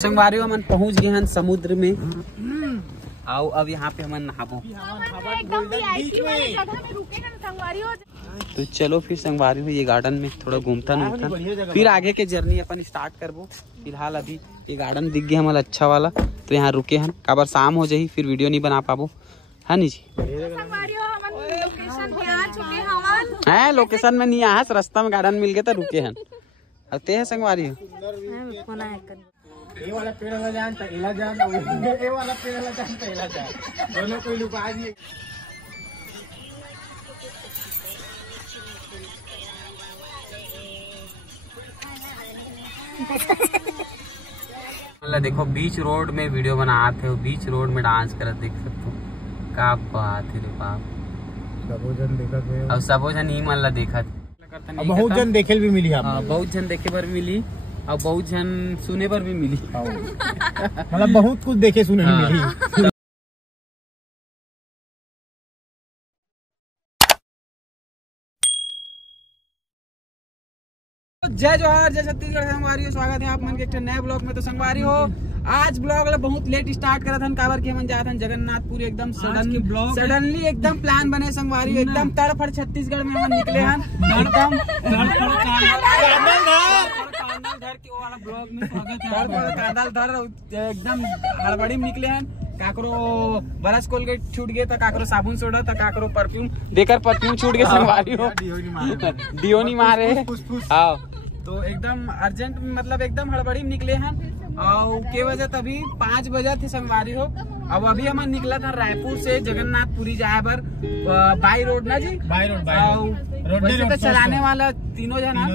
संगवारी हम पहुंच गए हैं समुद्र में। आओ अब यहाँ पे हम नहाबो। तो चलो फिर संगवारी हो ये गार्डन में थोड़ा घूमता नूमता फिर आगे के जर्नी अपन स्टार्ट करबो। फिलहाल अभी ये गार्डन दिख गया हमारा अच्छा वाला, तो यहाँ रुके हैं। काबर शाम हो जाही फिर वीडियो नहीं बना पाबो, है नी जी? है लोकेशन में नहीं आया, रास्ता में गार्डन मिल गया तो रुके हैं। अब ते है संगवारी हो ये वाला पेड़ वाला जान तैला जान, ये वाला पेड़ वाला जान तैला जान, दोनों कोई लुका दिए। मतलब देखो बीच रोड में वीडियो बनाते हो, बीच रोड में डांस करत देख सकते हो। का बात है रे बाप, सबो जन देखत है। अब सबो जन ही मन ला देखत, बहुत जन देखे भी मिली। बहुत जन देखे पर मिली और बहुत जन सुने पर भी मिली। मतलब बहुत कुछ देखे सुने मिली। जय जोहार, जय छत्तीसगढ़। संगवारी हो स्वागत है आप मन के एक नए ब्लॉग में। तो संगवारी हो आज ब्लॉग बहुत लेट स्टार्ट करा था, काबर के हम जाते हैं जगन्नाथपुर। एकदम सडनली एकदम प्लान बने संगवारी हो, एकदम तड़फड़ छत्तीसगढ़ में हम निकले हैं। एकदम एकदम हड़बड़ी में निकले हैं। काकरो ब्रश कोलगेट छूट गए, काकरो साबुन सोडा, काकरो परफ्यूम देकर परफ्यूम छूट गए संगवारी हो। डियोनी मारे आओ, तो एकदम अर्जेंट मतलब एकदम हड़बड़ी में निकले हैं। और के वजह तभी 5 बजे थे संगवारी हो। अब अभी हम निकला था रायपुर से जगन्नाथपुरी जाए पर बाई रोड ना जी, बाई रोड वैसे तो चलाने वाला तीनों जना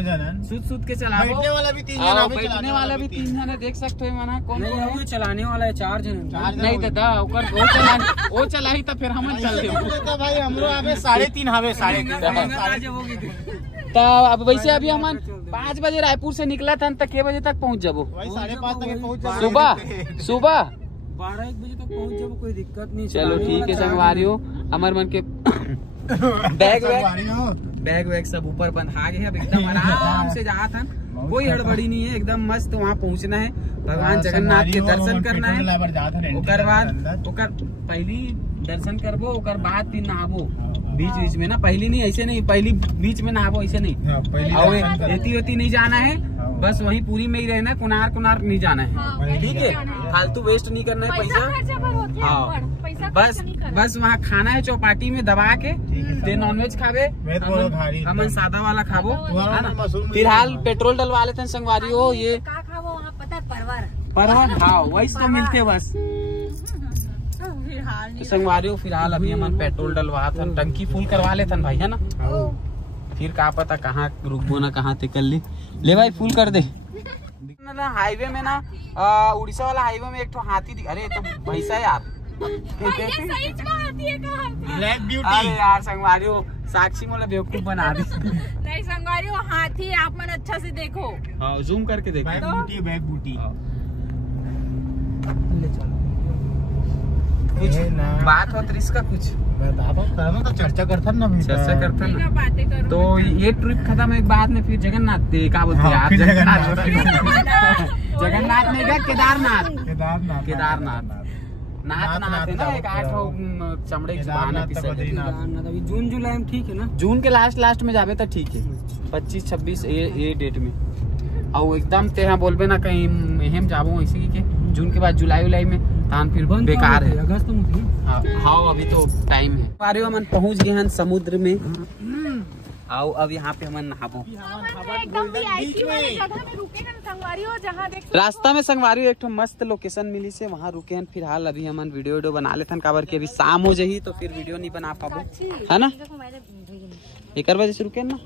सूद के चला, बैठने वाला भी 3 जना, बैठने वाला भी 3 जना देख सकते हो। मना कौन चलाने वाला है 4 जना नहीं दादा, वो चलाई तो फिर हम चल रहे भाई हमरो आवे 3:30 हवे 3:30। तो अब वैसे अभी हम 5 बजे रायपुर से निकला था, तक के बजे तक पहुँच जाबो? 5:30 तक पहुँच जाबो। सुबह 12-1 बजे तक पहुँच जाबो, कोई दिक्कत नहीं। चलो ठीक है संगवारी हो। हमारे मन के बैग वैग सब ऊपर बंधा गए। अब एकदम आराम से जा था, कोई हड़बड़ी नहीं है, एकदम मस्त वहाँ पहुँचना है, भगवान जगन्नाथ के दर्शन करना है। ओकर बाद पहली दर्शन करबो, ओकर बाद फिर नहाबो बीच में ना। पहली नहीं, ऐसे नहीं, पहली बीच में नहाबो ऐसे नहीं। और एती नहीं जाना है, बस वहीं पूरी में ही रहना, कुनार नहीं जाना है। ठीक है, फालतू वेस्ट नहीं करना है पैसा। हाँ बस वहाँ खाना है चौपाटी में दबा के। नॉनवेज खावे, हम सादा वाला खाबो। फिलहाल पेट्रोल डलवा लेते हैं संगवारी हो। ये परवर खाओ वैसे तो मिलते बस। तो संगवारी हो फिलहाल अभी हम पेट्रोल डलवा था, टंकी फुल करवा लेते भाई, है ना। फिर का पता कहाँ रुकबो ना कहाँ ते कर ले भाई, फुल कर दे। हाईवे में ना उड़ीसा वाला हाईवे में एक तो हाथी, अरे तो भैंसा यार, ब्लैक ब्यूटी। अरे यार संगवारी हो साक्षी मोला बेवकूफ बना दी। नहीं संगवारी हो हाथी, आप मन अच्छा से देखो। हाँ जूम करके देखो। बैक बूटी कुछ बात हो तो इसका कुछ तो चर्चा करता ना, चर्चा करता ना। तो ये ट्रिप खत्म एक बाद में फिर जगन्नाथ का बोलते हैं आप? जगन्नाथ नहीं क्या, केदारनाथ नहाते ना। एक 8 चमड़े की बहाना अभी जून जुलाई में ठीक है ना, जून के लास्ट में जावे तो ठीक है। 25-26 ये डेट में। और एकदम तेरा बोलबे ना कहीं हम जाबो ऐसे ही के जून के बाद जुलाई में तान फिर बेकार है। अगस्त में हाँ अभी तो टाइम है। हम पहुँच गए हैं समुद्र में। आओ अब यहाँ पे हम नहाबो। रास्ता में संगवारी एक मस्त लोकेशन मिली से वहाँ रुके हैं। फिलहाल अभी हम वीडियो बना लेते हैं, काबर के अभी शाम हो जाही तो फिर वीडियो नहीं बना पाबो, है ना। 1 बजे से रुके ना।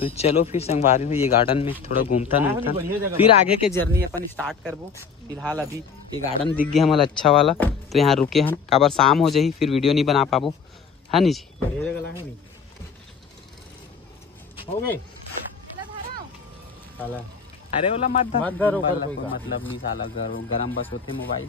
तो चलो फिर संगवारी हो ये गार्डन में थोड़ा घूमता नूमता फिर आगे के जर्नी अपन स्टार्ट करबो। फिलहाल अभी ये गार्डन दिख गया हमारा अच्छा वाला, तो यहाँ रुके हैं। काबर शाम हो जाही फिर वीडियो नहीं बना पाबो, है नी जी? अरे बोला मत धरो, मतलब नहीं साला गरम बस होते मोबाइल।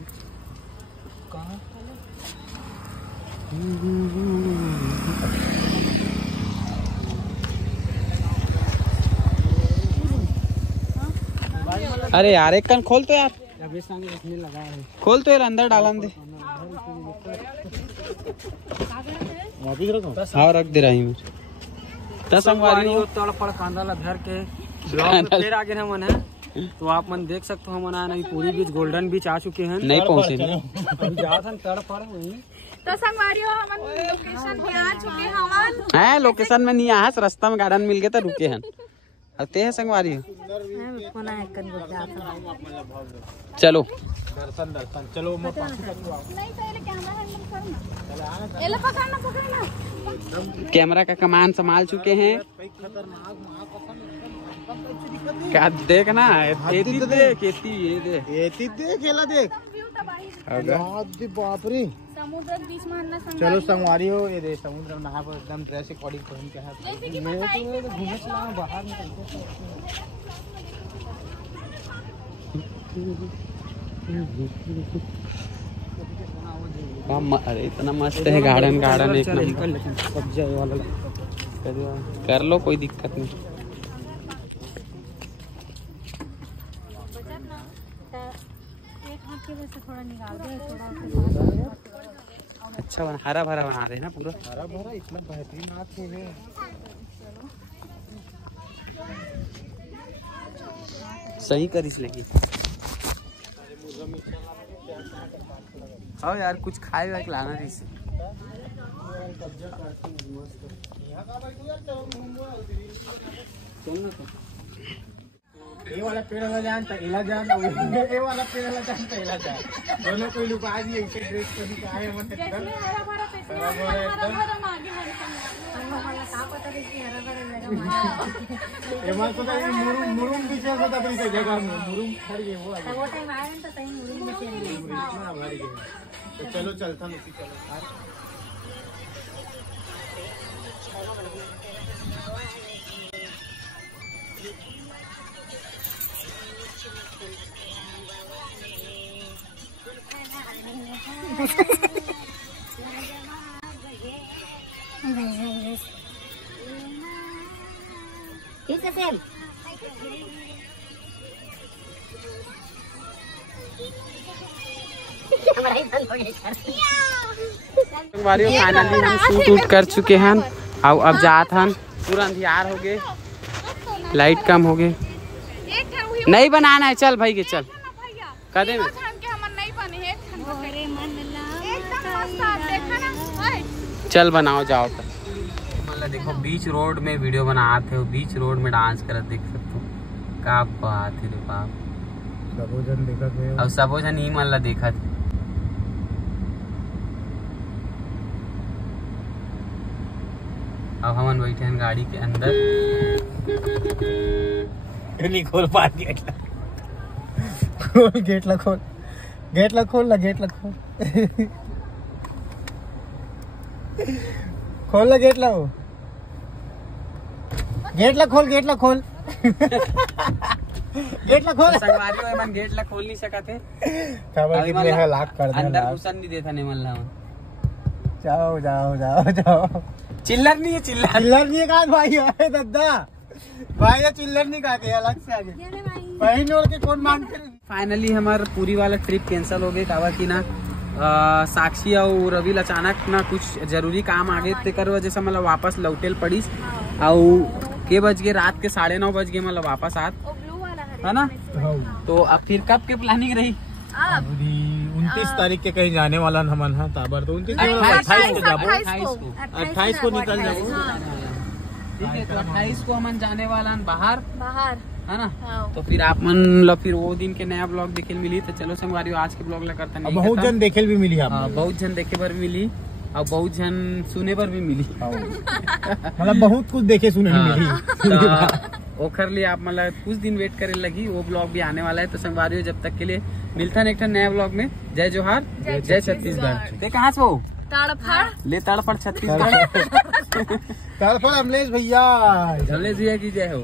अरे यार एक कन खोल तो यार, अभी संग रखने लगा है। खोल तो यार, अंदर डालन दे। हाँ रख दे रही मैं। दस संगवारी हो तड़ पड़ कांदा ला धर के ब्लॉक में फिर आगे हम है, तो आप मन देख सकते हो हम नहीं पूरी बीच गोल्डन बीच आ चुके हैं। नहीं पहुँचे अभी जात हम तड़ पड़ वहीं। तो संगवारी हो हम लोकेशन पे आ चुके हवन है। लोकेशन में नहीं आया, रास्ता में गार्डन मिल गए तो रुके हैं। अब ते है संगवारी हो, चलो दर्शन दर्शन चलो। नहीं पहले कैमरा हैंडल करना, एला पकड़ना। कैमरा का कमान संभाल चुके हैं। क्या देखना है? एती देख, एती ये देख, एती देख, खेला देख। बाप रे, समुद्र बीच में अन्ना संग। चलो संगवारी हो, ये दे समुद्र में नहा पर एकदम ड्रेस अकॉर्डिंग पहन के है। मैं तो घूमने चला बाहर निकलते। अरे इतना मस्त है गार्डन, गार्डन एक नंबर। सब्जी वाला कर लो, कोई दिक्कत नहीं। अच्छा बना, हरा भरा बना रहे हैं ना पूरा। हरा भरा इतना बेहतरीन नाच है। सही कर इस लगी। हाँ यार कुछ खाए वाए लाना इस। ये वाला पेड़ वाला जान तो इला जान, ये वाला पेड़ वाला जान तो इला जान। दोनों कोई लोग आज ही ऐसे ड्रेस पहन के आए मन एकदम हरा भरा पैसे एकदम आगे एमा तो मुरुम मुरुम पीछे से तो अपनी जगह में मुरुम खड़ी है वो टाइम आए तो कहीं मुड़ी में चल गई। इतना भारी है। तो चलो चलता नहीं, चलो ठीक है सेम। फाइनली हम शूट उट कर चुके हैं और अब जात हन। पूरा अंधियार हो गए, लाइट कम हो गए। नहीं बनाना है, चल भाई के चल कदे में। चल बनाओ जाओ। मतलब देखो बीच रोड में वीडियो बनाते हो, बीच रोड में डांस करत देख सकते हो। क्या बात है रे बाप, सबो जन देखत है। अब सबो जन ही मन ला देखत। अब हम बैठे हैं गाड़ी के अंदर। नहीं खोल पा गेट ला, खोल गेट ला, खोल गेट ला, खोल ला गेट ला, खोल खोल ला गेट ला, वो गेट ला खोल, गेट ला खोल गेट ला खोल। संगवारी हो मन गेट ला खोल नहीं सकते, खबर कितने है लाख कर दे अंदर घुसन नहीं देता नहीं मन ला। जाओ जाओ जाओ जाओ। चिल्लर नहीं है, चिल्लर चिल्लर नहीं कहा भाई है दादा, भाई ये चिल्लर नहीं कहा के अलग से आगे पहन ओढ़ के कौन मांग कर। फाइनली हमारा पूरी वाला ट्रिप कैंसिल हो गई। कावा की ना साक्षी और रवि अचानक ना कुछ जरूरी काम आ गए, तेकर वजह से मतलब वापस लौटेल पड़ी। और के बज गए रात के 9:30 बज गए मतलब वापस आत है ना। तो अब फिर कब के प्लानिंग रही? 29 तारीख के कहीं जाने वाला हमन है ताबर। तो 28 को निकल जाबो। ठीक है, तो 28 को हम जाने वाला बाहर है ना। हाँ। तो फिर आप मन फिर वो दिन के नया ब्लॉग देखे मिली। तो चलो संगवारी आज के ब्लॉग ला करता नहीं, बहुत जन देखे भी मिली, बहुत जन देखे पर भी मिली और बहुत जन सुने पर भी मिली। मतलब बहुत कुछ देखे सुने मिली। ओखर लिए आप मतलब कुछ दिन वेट करे लगी, वो ब्लॉग भी आने वाला है। तो संगवारी जब तक के लिए मिलता है एक नया ब्लॉग में। जय जोहार, जय छत्तीसगढ़। ते कहाँ से हो? तड़फड़ ले तड़फड़ छत्तीसगढ़। तड़फड़ अमलेश भैया, अमलेश भैया की जय हो।